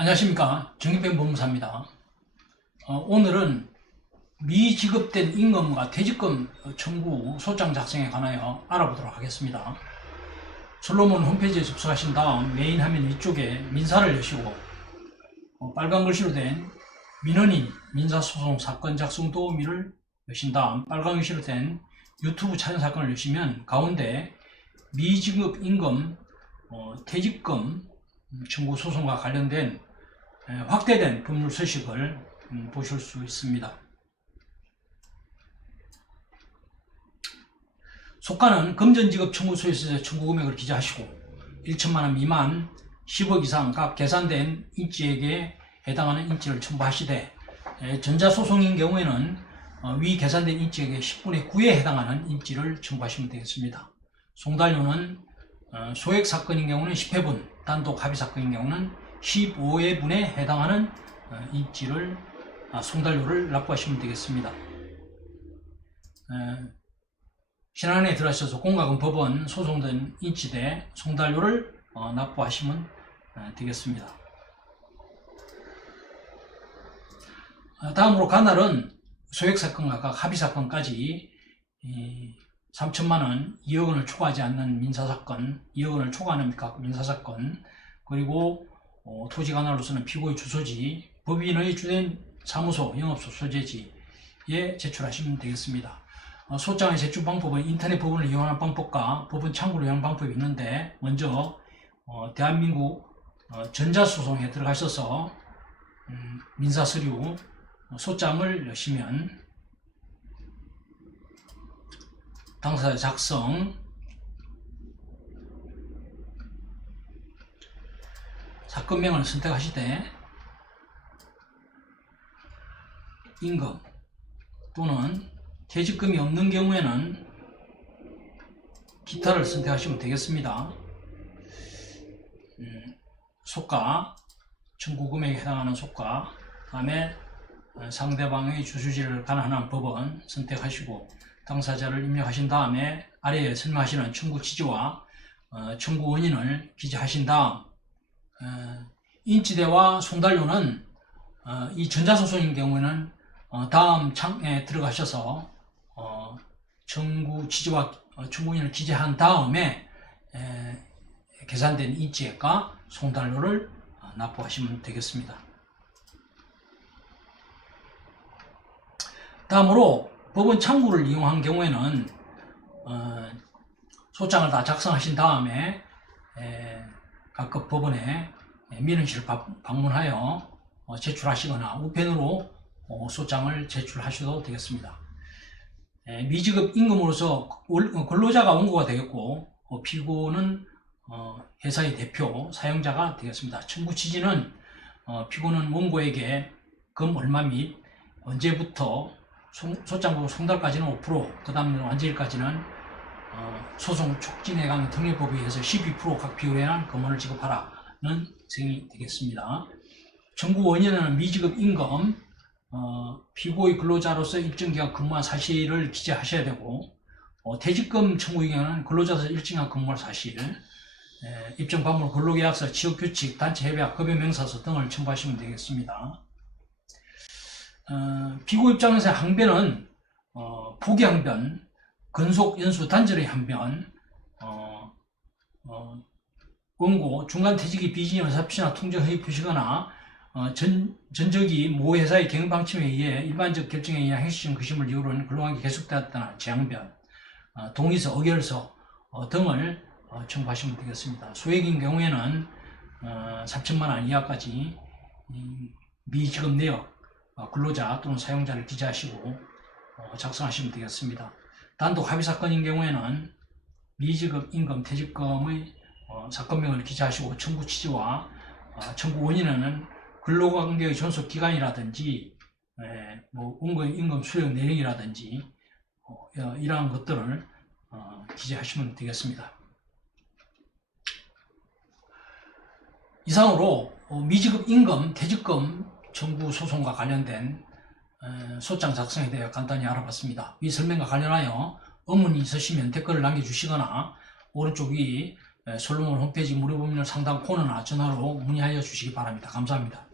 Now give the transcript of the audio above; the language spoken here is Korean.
안녕하십니까 정인병 법무사입니다. 어, 오늘은 미지급된 임금과 퇴직금 청구 소장 작성에 관하여 알아보도록 하겠습니다. 솔로몬 홈페이지에 접속하신 다음 메인 화면 위쪽에 민사를 여시고 어, 빨간 글씨로 된 민원인 민사소송 사건 작성 도우미를 여신 다음 빨간 글씨로 된 유튜브 촬영 사건을 여시면 가운데 미지급 임금, 어, 퇴직금 청구 소송과 관련된 에, 확대된 법률 서식을 음, 보실 수 있습니다. 속가는 금전지급 청구서에서 청구 금액을 기재하시고 1천만 원 미만 10억 이상 각 계산된 인지에게 해당하는 인지를 첨부하시되 에, 전자소송인 경우에는 어, 위 계산된 인지에게 10분의 9에 해당하는 인지를 첨부하시면 되겠습니다. 송달료는 어, 소액 사건인 경우는 10회분, 단독 합의 사건인 경우는 15회분에 해당하는 어, 인지를 아, 송달료를 납부하시면 되겠습니다. 에, 신안에 들어가셔서 공과금 법원 소송된 인지대 송달료를 어, 납부하시면 어, 되겠습니다. 아, 다음으로 간날은 소액 사건과 각 합의 사건까지 이 3천만 원, 2억 원을 초과하지 않는 민사사건, 2억 원을 초과하는 각 민사사건, 그리고 어, 토지 관할로서는 피고의 주소지, 법인의 주된 사무소, 영업소 소재지에 제출하시면 되겠습니다. 어, 소장의 제출 방법은 인터넷 법원을 이용하는 방법과 법원 창구를 이용하는 방법이 있는데 먼저 어, 대한민국 어, 전자소송에 들어가셔서 음, 민사서류 어, 소장을 여시면 당사자 작성 사건명을 선택하시되 임금 또는 퇴직금이 없는 경우에는 기타를 선택하시면 되겠습니다. 음, 속가, 청구 금액에 해당하는 속가, 다음에 어, 상대방의 주소지를 관할하는 법원 선택하시고 당사자를 입력하신 다음에 아래에 설명하시는 청구 취지와 어, 청구 원인을 기재하신 다음 어, 인지대와 송달료는 어, 이 전자소송인 경우에는 어, 다음 창에 들어가셔서 어, 어, 청구 원인을 기재한 다음에 에, 계산된 인지액과 송달료를 어, 납부하시면 되겠습니다. 다음으로 법원 창구를 이용한 경우에는 어, 소장을 다 작성하신 다음에 에, 각급 법원에 민원실을 바- 방문하여 어, 제출하시거나 우편으로 어, 소장을 제출하셔도 되겠습니다. 에, 미지급 임금으로서 월- 어, 근로자가 원고가 되겠고 어, 피고는 어, 회사의 대표 사용자가 되겠습니다. 청구 취지는 어, 피고는 원고에게 금 얼마 및 언제부터 송- 소장부 송달까지는 5%, 그 다음 완제일까지는 어, 소송 촉진에 관한 등록법에 의해서 12%각 비율에 한 금원을 지급하라는 정이 되겠습니다. 청구 원인은 미지급 임금, 어, 피고의 근로자로서 일정 기간 근무한 사실을 기재하셔야 되고, 어, 퇴직금 청구의 경우는 근로자로서 일정한 근무할 사실, 에, 입증 방문 근로계약서, 취업규칙, 단체 협약, 급여명사서 등을 첨부하시면 되겠습니다. 어, 피고 입장에서 항변은 어, 포기 항변, 근속 연수 단절의 항변, 어, 어, 원고 중간 퇴직이 비진이 의사표시나 통정 허위 표시거나 어, 전, 전적이 모 회사의 경영 방침에 의해 일반적 결정에 의한 행시적 의심을 이유로 는 근로관계 계속되었다나 재항변, 어, 동의서, 의결서 어, 등을 어, 첨부하시면 되겠습니다. 소액인 경우에는 어, 3천만 원 이하까지 이 미지급 내역 어, 근로자 또는 사용자를 기재하시고 어, 작성하시면 되겠습니다. 단독 합의 사건인 경우에는 미지급 임금 퇴직금의 어, 사건명을 기재하시고 청구 취지와 어, 청구 원인은 근로관계의 존속 기간이라든지 에, 뭐 원고 임금 수령 내역이라든지 어, 어, 이러한 것들을 어, 기재하시면 되겠습니다. 이상으로 어, 미지급 임금, 퇴직금 청구 소송과 관련된 에, 소장 작성에 대해 간단히 알아봤습니다. 이 설명과 관련하여 의문이 있으시면 댓글을 남겨주시거나 오른쪽 위 에, 솔로몬 홈페이지 무료 법률 상담 코너나 전화로 문의하여 주시기 바랍니다. 감사합니다.